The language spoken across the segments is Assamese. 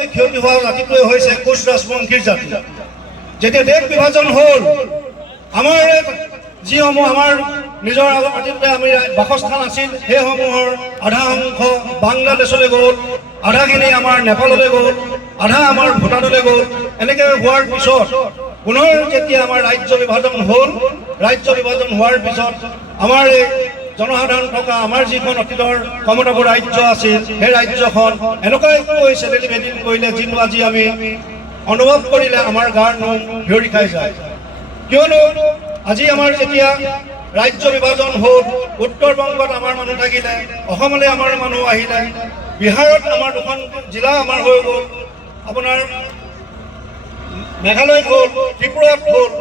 আটাইতকৈ ক্ষতি হোৱা জাতিটোৱে হৈছে কোচ ৰাজবংশীৰ জাতি। যেতিয়া দেশ বিভাজন হ'ল, আমাৰ যিসমূহ আমাৰ নিজৰ মাটিতে আমি বাসস্থান আছিল, সেইসমূহৰ আধা অংশ বাংলাদেশলৈ গ'ল, আধাখিনি আমাৰ নেপাললৈ গ'ল, আধা আমাৰ ভূটানলৈ গ'ল। এনেকৈ হোৱাৰ পিছত পুনৰ যেতিয়া আমাৰ ৰাজ্য বিভাজন হ'ল, ৰাজ্য বিভাজন হোৱাৰ পিছত আমাৰ এই জনসাধাৰণ থকা আমাৰ যিখন অতীতৰ ক্ষমতাবোৰ ৰাজ্য আছিল, সেই ৰাজ্যখন এনেকুৱাকৈ চেলেলি ভেদিল কৰিলে, যিটো আজি আমি অনুভৱ কৰিলে আমাৰ গাৰ নোম ভিয়ৰি খাই যায়। কিয়নো আজি আমাৰ যেতিয়া ৰাজ্য বিভাজন হ'ল, উত্তৰ বংগত আমাৰ মানুহ থাকিলে, অসমলৈ আমাৰ মানুহ আহিলে, বিহাৰত আমাৰ দুখন জিলা আমাৰ হৈ গ'ল, আপোনাৰ মেঘালয়ত হ'ল, ত্ৰিপুৰাত হ'ল।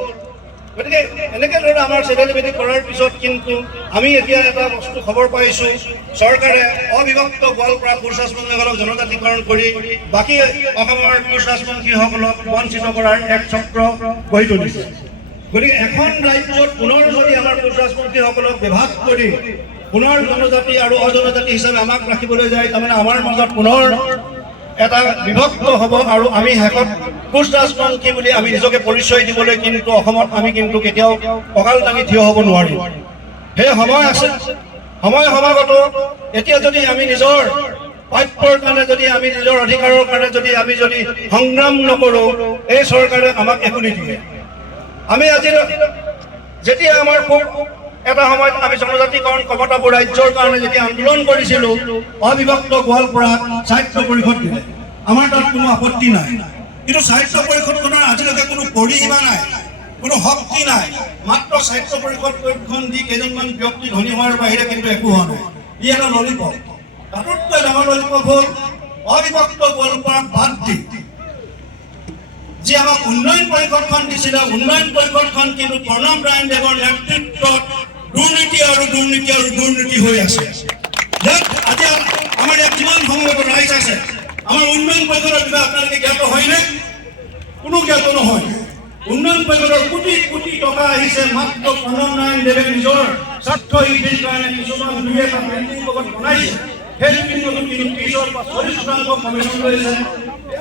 গতিকে এনেকৈ ধৰণে আমাৰ চেলেলি ভেদি কৰাৰ পিছত কিন্তু আমি এতিয়া এটা বস্তু খবৰ পাইছোঁ, চৰকাৰে অবিভক্ত গোৱালপাৰা কোচ ৰাজবংশীসকলক জনজাতিকৰণ কৰি বাকী অসমৰ কোচ ৰাজবংশীসকলক বঞ্চিত কৰাৰ এক চক্ৰ গঢ়ি তুলিছে। গতিকে এখন ৰাজ্যত পুনৰ যদি আমাৰ কোচ ৰাজবংশীসকলক বিভাগ কৰি পুনৰ জনজাতি আৰু অজনজাতি হিচাপে আমাক ৰাখিবলৈ যায়, তাৰমানে আমাৰ মাজত পুনৰ এটা বিভক্ত হ'ব আৰু আমি শেষত কোচ ৰাজবংশী বুলি আমি নিজকে পৰিচয় দিবলৈ কিন্তু অসমত আমি কিন্তু কেতিয়াও কঁকাল দাঙি থিয় হ'ব নোৱাৰিম। সেই সময় আছে, সময় সমাগত। এতিয়া যদি আমি নিজৰ প্ৰাপ্যৰ কাৰণে, যদি আমি নিজৰ অধিকাৰৰ কাৰণে যদি আমি সংগ্ৰাম নকৰোঁ, এই চৰকাৰে আমাক একো নিদিয়ে। আমি আজি যেতিয়া আমাৰ এটা সময়ত আমি জনজাতিকৰণ কমতাবোৰ ৰাজ্যৰ কাৰণে যেতিয়া আন্দোলন কৰিছিলোঁ, অবিভক্ত গোৱালপাৰাত সাহিত্য পৰিষদ দিলে, আমাৰ তাত কোনো আপত্তি নাই। কিন্তু সাহিত্য পৰিষদখনৰ আজিলৈকে কোনো পৰিসীমা নাই, কোনো শক্তি নাই। মাত্ৰ সাহিত্য পৰিষদখন দি কেইজনমান ব্যক্তি ধনী হোৱাৰ বাহিৰে কিন্তু একো হোৱা নাই। ই এটা ললিপপ। তাতোতকৈ ডাঙৰ ললিপপ হ'ল অবিভক্ত গোৱালপাৰাক বাদ দি যি আমাক উন্নয়ন পৰিষদখন দিছিলে, উন্নয়ন পৰিষদখন কিন্তু প্ৰণৱ ৰায়দেৱৰ নেতৃত্বত দুৰ্নীতি আৰু দুৰ্নীতি আৰু দুৰ্নীতি হৈ আছে। ইয়াত আজি আমাৰ ইয়াত যিমান সমবেত ৰাইজ আছে, আমাৰ উন্নয়ন পৰিষদৰ বিষয়ে আপোনালোকে জ্ঞাত হয়নে? কোনো জ্ঞাত নহয়। উন্নয়ন পৰিষদৰ কোটি কোটি টকা আহিছে মাত্ৰ প্ৰণৱ ৰায়দেৱে নিজৰ স্বাৰ্থ সিদ্ধিৰ কাৰণে কিছুমান দুই এটা বিল্ডিং বনাইছে। সেই বিল্ডিংত কিন্তু 30-40% কমিশ্যন লৈছে।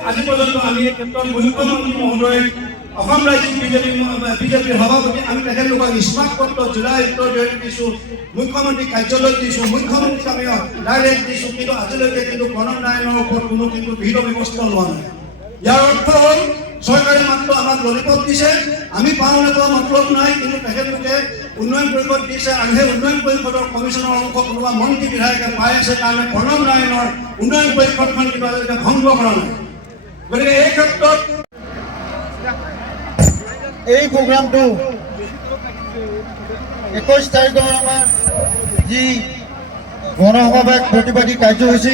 আজি পৰ্যন্ত আমি এই ক্ষেত্ৰত মুখ্যমন্ত্ৰী মহোদয়, অসম ৰাজ্যিক বিজেপিৰ সভাপতি, আমি তেখেতলোকক স্মাৰক পত্ৰ জিলা উত্তৰ দিছোঁ, মুখ্যমন্ত্ৰী কাৰ্যালয়ত দিছোঁ, মুখ্যমন্ত্ৰীক আমি ডাইৰেক্ট দিছোঁ, কিন্তু আজিলৈকে কিন্তু প্ৰণৱ ৰায়দেৱৰ ওপৰত কোনো কিন্তু বিহিত ব্যৱস্থা লোৱা নাই। ইয়াৰ অৰ্থ হ'ল চৰকাৰে মাত্ৰ আমাক ললিপপ দিছে, আমি পাওঁ নাপাওঁ মতলব নাই, কিন্তু তেখেতলোকে উন্নয়ন পৰিষদ দিছে আৰু সেই উন্নয়ন পৰিষদৰ কমিশ্যনৰ অংশ কোনোবা মন্ত্ৰী বিধায়কে পাই আছে কাৰণে প্ৰণৱ ৰায়দেৱৰ উন্নয়ন পৰিষদখন কিন্তু আজিলৈকে ভংগ কৰা নাই। গতিকে এই ক্ষেত্ৰত এই প্ৰগ্ৰামটো 21 তাৰিখৰ আমাৰ যি গণসমাৱেশ প্ৰতিবাদী কাৰ্যসূচী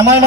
আমাৰ